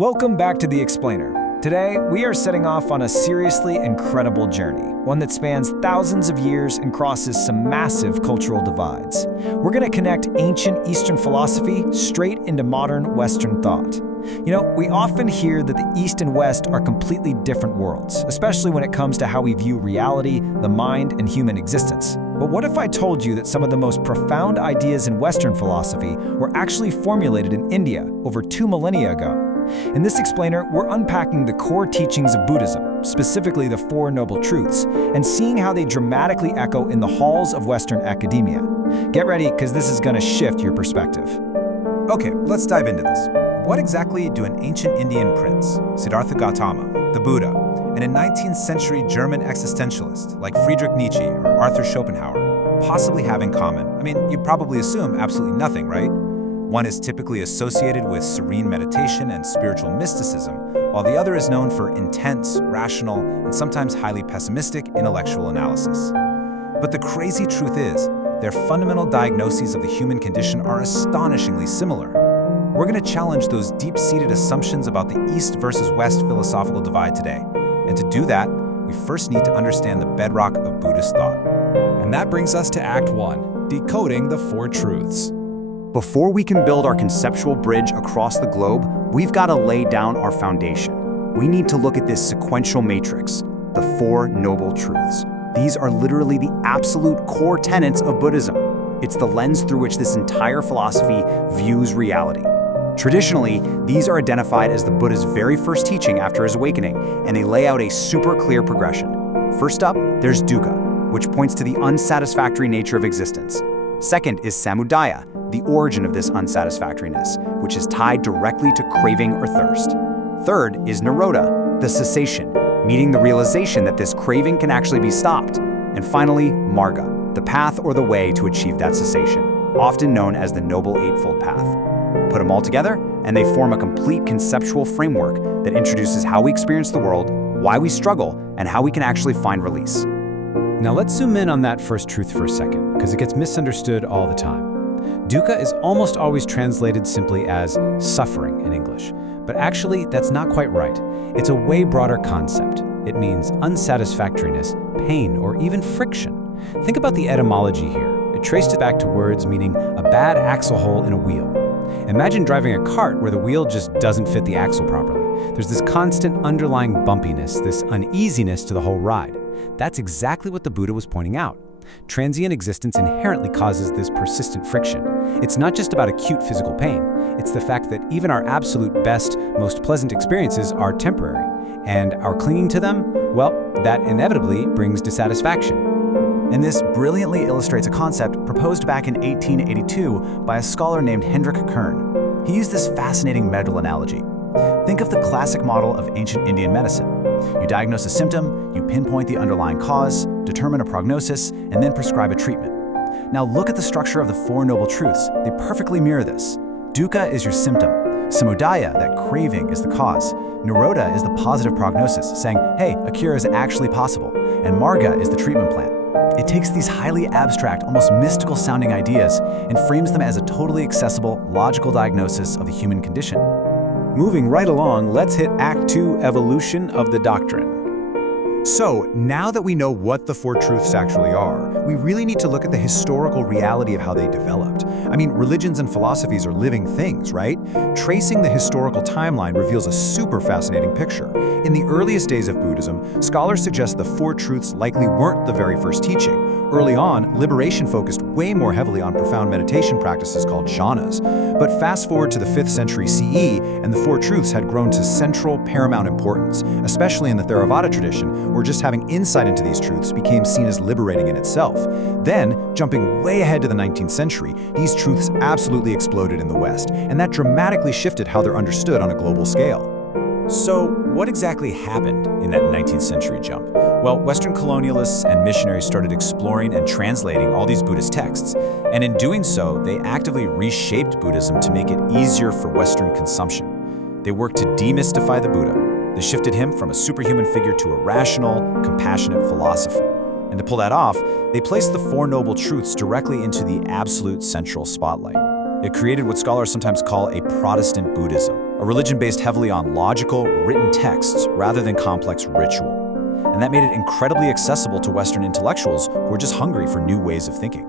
Welcome back to The Explainer. Today, we are setting off on a seriously incredible journey, one that spans thousands of years and crosses some massive cultural divides. We're going to connect ancient Eastern philosophy straight into modern Western thought. You know, we often hear that the East and West are completely different worlds, especially when it comes to how we view reality, the mind, and human existence. But what if I told you that some of the most profound ideas in Western philosophy were actually formulated in India over 2 millennia ago? In this explainer, we're unpacking the core teachings of Buddhism, specifically the Four Noble Truths, and seeing how they dramatically echo in the halls of Western academia. Get ready, because this is going to shift your perspective. Okay, let's dive into this. What exactly do an ancient Indian prince, Siddhartha Gautama, the Buddha, and a 19th century German existentialist like Friedrich Nietzsche or Arthur Schopenhauer possibly have in common? I mean, you'd probably assume absolutely nothing, right? One is typically associated with serene meditation and spiritual mysticism, while the other is known for intense, rational, and sometimes highly pessimistic intellectual analysis. But the crazy truth is, their fundamental diagnoses of the human condition are astonishingly similar. We're going to challenge those deep-seated assumptions about the East versus West philosophical divide today. And to do that, we first need to understand the bedrock of Buddhist thought. And that brings us to Act 1, decoding the Four Truths. Before we can build our conceptual bridge across the globe, we've got to lay down our foundation. We need to look at this sequential matrix, the Four Noble Truths. These are literally the absolute core tenets of Buddhism. It's the lens through which this entire philosophy views reality. Traditionally, these are identified as the Buddha's very first teaching after his awakening, and they lay out a super clear progression. First up, there's Dukkha, which points to the unsatisfactory nature of existence. Second is Samudaya, the origin of this unsatisfactoriness, which is tied directly to craving or thirst. Third is Nirodha, the cessation, meaning the realization that this craving can actually be stopped. And finally, Marga, the path or the way to achieve that cessation, often known as the Noble Eightfold Path. Put them all together, and they form a complete conceptual framework that introduces how we experience the world, why we struggle, and how we can actually find release. Now let's zoom in on that first truth for a second, because it gets misunderstood all the time. Dukkha is almost always translated simply as suffering in English, but actually that's not quite right. It's a way broader concept. It means unsatisfactoriness, pain, or even friction. Think about the etymology here. It traced it back to words meaning a bad axle hole in a wheel. Imagine driving a cart where the wheel just doesn't fit the axle properly. There's this constant underlying bumpiness, this uneasiness to the whole ride. That's exactly what the Buddha was pointing out. Transient existence inherently causes this persistent friction. It's not just about acute physical pain. It's the fact that even our absolute best, most pleasant experiences are temporary. And our clinging to them, well, that inevitably brings dissatisfaction. And this brilliantly illustrates a concept proposed back in 1882 by a scholar named Hendrik Kern. He used this fascinating medical analogy. Think of the classic model of ancient Indian medicine. You diagnose a symptom, you pinpoint the underlying cause, determine a prognosis, and then prescribe a treatment. Now look at the structure of the Four Noble Truths. They perfectly mirror this. Dukkha is your symptom. Samudaya, that craving, is the cause. Nirodha is the positive prognosis, saying, hey, a cure is actually possible. And Marga is the treatment plan. It takes these highly abstract, almost mystical sounding ideas and frames them as a totally accessible, logical diagnosis of the human condition. Moving right along, let's hit Act 2, Evolution of the Doctrine. So, now that we know what the Four Truths actually are, we really need to look at the historical reality of how they developed. I mean, religions and philosophies are living things, right? Tracing the historical timeline reveals a super fascinating picture. In the earliest days of Buddhism, scholars suggest the Four Truths likely weren't the very first teaching. Early on, liberation focused way more heavily on profound meditation practices called jhanas. But fast forward to the 5th century CE, and the Four Truths had grown to central, paramount importance, especially in the Theravada tradition, where just having insight into these truths became seen as liberating in itself. Then, jumping way ahead to the 19th century, these truths absolutely exploded in the West, and that dramatically shifted how they're understood on a global scale. So, what exactly happened in that 19th century jump? Well, Western colonialists and missionaries started exploring and translating all these Buddhist texts, and in doing so, they actively reshaped Buddhism to make it easier for Western consumption. They worked to demystify the Buddha. They shifted him from a superhuman figure to a rational, compassionate philosopher. And to pull that off, they placed the Four Noble Truths directly into the absolute central spotlight. It created what scholars sometimes call a Protestant Buddhism. a religion based heavily on logical, written texts rather than complex ritual. And that made it incredibly accessible to Western intellectuals who were just hungry for new ways of thinking.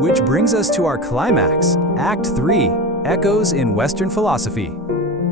Which brings us to our climax, Act 3, Echoes in Western Philosophy.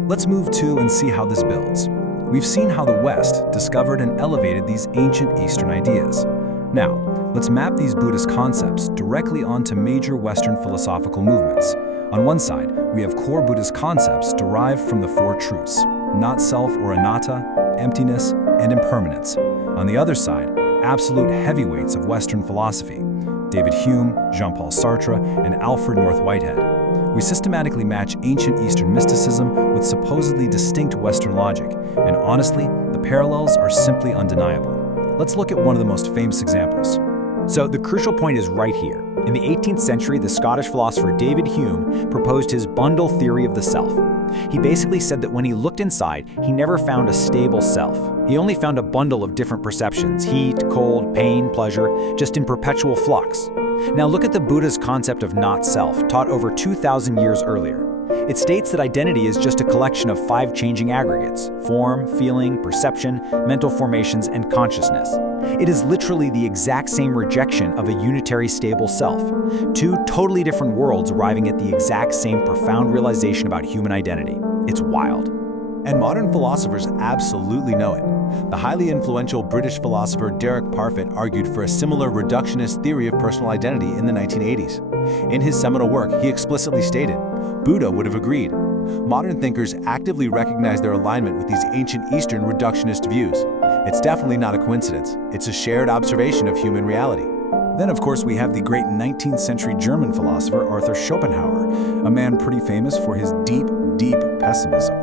Let's move to and see how this builds. We've seen how the West discovered and elevated these ancient Eastern ideas. Now, let's map these Buddhist concepts directly onto major Western philosophical movements. On one side, we have core Buddhist concepts derived from the Four Truths: not self or anatta, emptiness, and impermanence. On the other side, absolute heavyweights of Western philosophy: David Hume, Jean-Paul Sartre, and Alfred North Whitehead. We systematically match ancient Eastern mysticism with supposedly distinct Western logic, and honestly, the parallels are simply undeniable. Let's look at one of the most famous examples. So the crucial point is right here. In the 18th century, the Scottish philosopher David Hume proposed his bundle theory of the self. He basically said that when he looked inside, he never found a stable self. He only found a bundle of different perceptions: heat, cold, pain, pleasure, just in perpetual flux. Now look at the Buddha's concept of not self, taught over 2,000 years earlier. It states that identity is just a collection of 5 changing aggregates: form, feeling, perception, mental formations, and consciousness. It is literally the exact same rejection of a unitary stable self. 2 totally different worlds arriving at the exact same profound realization about human identity. It's wild. And modern philosophers absolutely know it. The highly influential British philosopher Derek Parfit argued for a similar reductionist theory of personal identity in the 1980s. In his seminal work, he explicitly stated, Buddha would have agreed. Modern thinkers actively recognize their alignment with these ancient Eastern reductionist views. It's definitely not a coincidence. It's a shared observation of human reality. Then, of course, we have the great 19th century German philosopher Arthur Schopenhauer, a man pretty famous for his deep pessimism.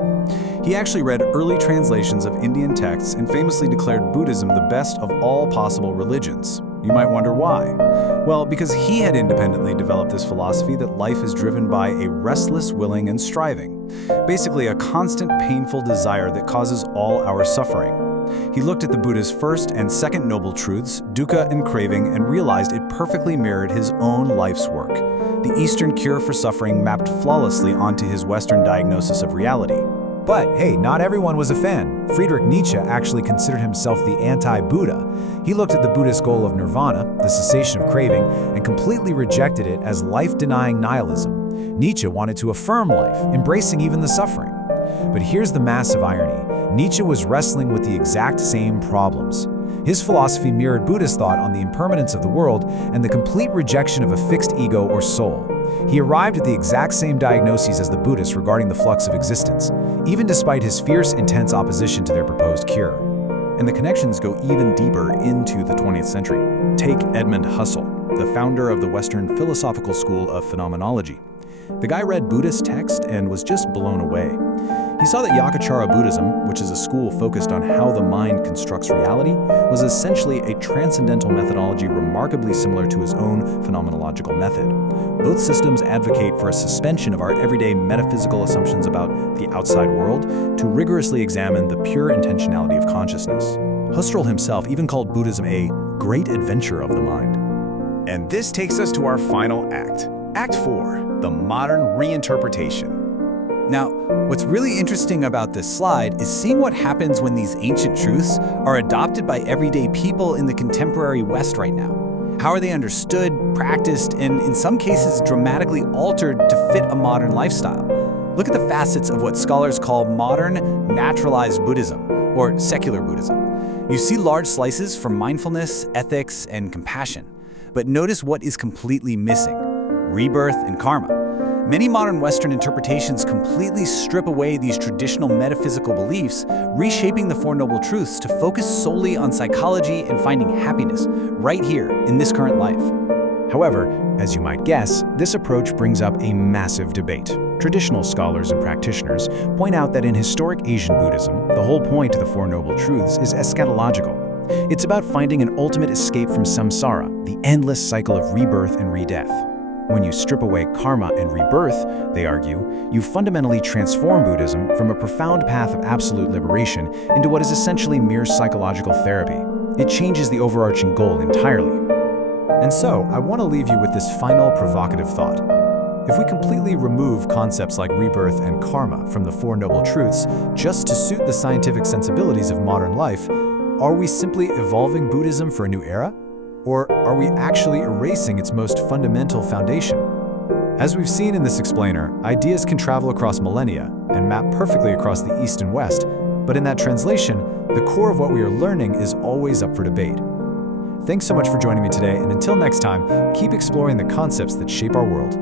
He actually read early translations of Indian texts and famously declared Buddhism the best of all possible religions. You might wonder why. Well, because he had independently developed this philosophy that life is driven by a restless willing and striving, basically a constant painful desire that causes all our suffering. He looked at the Buddha's first and second noble truths, Dukkha and Craving, and realized it perfectly mirrored his own life's work. The Eastern cure for suffering mapped flawlessly onto his Western diagnosis of reality. But hey, not everyone was a fan. Friedrich Nietzsche actually considered himself the anti-Buddha. He looked at the Buddhist goal of nirvana, the cessation of craving, and completely rejected it as life-denying nihilism. Nietzsche wanted to affirm life, embracing even the suffering. But here's the massive irony. Nietzsche was wrestling with the exact same problems. His philosophy mirrored Buddhist thought on the impermanence of the world and the complete rejection of a fixed ego or soul. He arrived at the exact same diagnoses as the Buddhists regarding the flux of existence, even despite his fierce, intense opposition to their proposed cure. And the connections go even deeper into the 20th century. Take Edmund Husserl, the founder of the Western philosophical school of phenomenology. The guy read Buddhist text and was just blown away. He saw that Yogacara Buddhism, which is a school focused on how the mind constructs reality, was essentially a transcendental methodology remarkably similar to his own phenomenological method. Both systems advocate for a suspension of our everyday metaphysical assumptions about the outside world to rigorously examine the pure intentionality of consciousness. Husserl himself even called Buddhism a great adventure of the mind. And this takes us to our final act. Act 4, the modern reinterpretation. Now, what's really interesting about this slide is seeing what happens when these ancient truths are adopted by everyday people in the contemporary West right now. How are they understood, practiced, and in some cases dramatically altered to fit a modern lifestyle? Look at the facets of what scholars call modern naturalized Buddhism, or secular Buddhism. You see large slices from mindfulness, ethics, and compassion. But notice what is completely missing: rebirth and karma. Many modern Western interpretations completely strip away these traditional metaphysical beliefs, reshaping the Four Noble Truths to focus solely on psychology and finding happiness right here in this current life. However, as you might guess, this approach brings up a massive debate. Traditional scholars and practitioners point out that in historic Asian Buddhism, the whole point of the Four Noble Truths is eschatological. It's about finding an ultimate escape from samsara, the endless cycle of rebirth and redeath. When you strip away karma and rebirth, they argue, you fundamentally transform Buddhism from a profound path of absolute liberation into what is essentially mere psychological therapy. It changes the overarching goal entirely. And so, I want to leave you with this final provocative thought. If we completely remove concepts like rebirth and karma from the Four Noble Truths just to suit the scientific sensibilities of modern life, are we simply evolving Buddhism for a new era? Or are we actually erasing its most fundamental foundation? As we've seen in this explainer, ideas can travel across millennia and map perfectly across the East and West, but in that translation, the core of what we are learning is always up for debate. Thanks so much for joining me today, and until next time, keep exploring the concepts that shape our world.